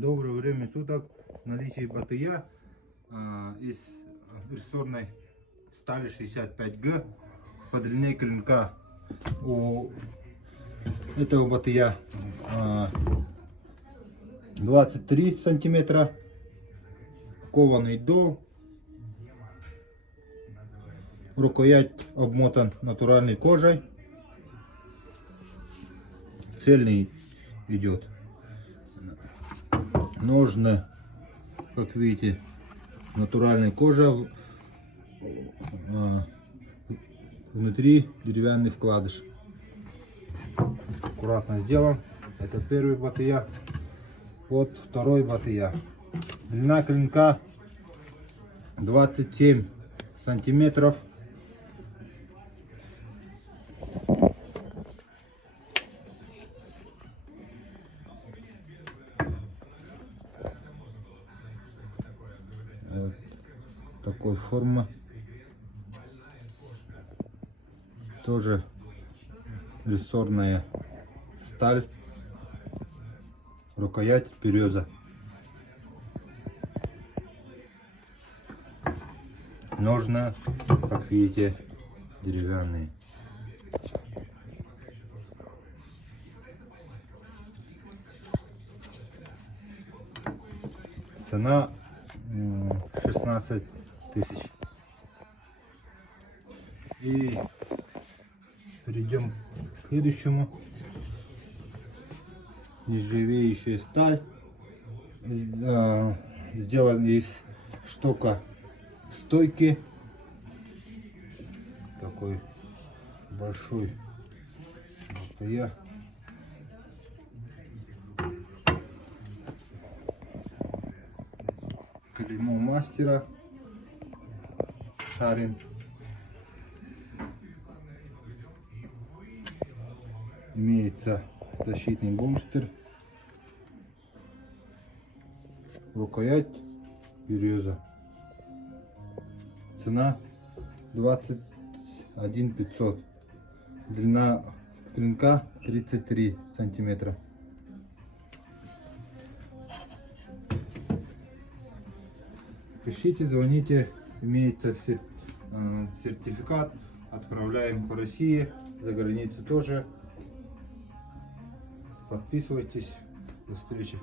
Доброе время суток. В наличии батыя из рессорной стали 65Г по длине клинка. У этого батыя 23 сантиметра, кованый дол, рукоять обмотан натуральной кожей, цельный идет. Ножны, как видите, натуральная кожа, внутри деревянный вкладыш. Аккуратно сделан. Это первый батыя. Вот второй батыя. Длина клинка 27 сантиметров. Вот такой формы. Тоже рессорная сталь. Рукоять береза. Ножны, как видите, деревянные. Цена 16 тысяч. И перейдем к следующему. Нержавеющая сталь, сделан из штока стойки. Такой большой батыя. Клеймо мастера, шарин. Имеется защитный бумстер, рукоять береза. Цена 21 500. Длина клинка 33 сантиметра. Пишите, звоните. Имеется сертификат. Отправляем по России, за границу тоже. Подписывайтесь. До встречи.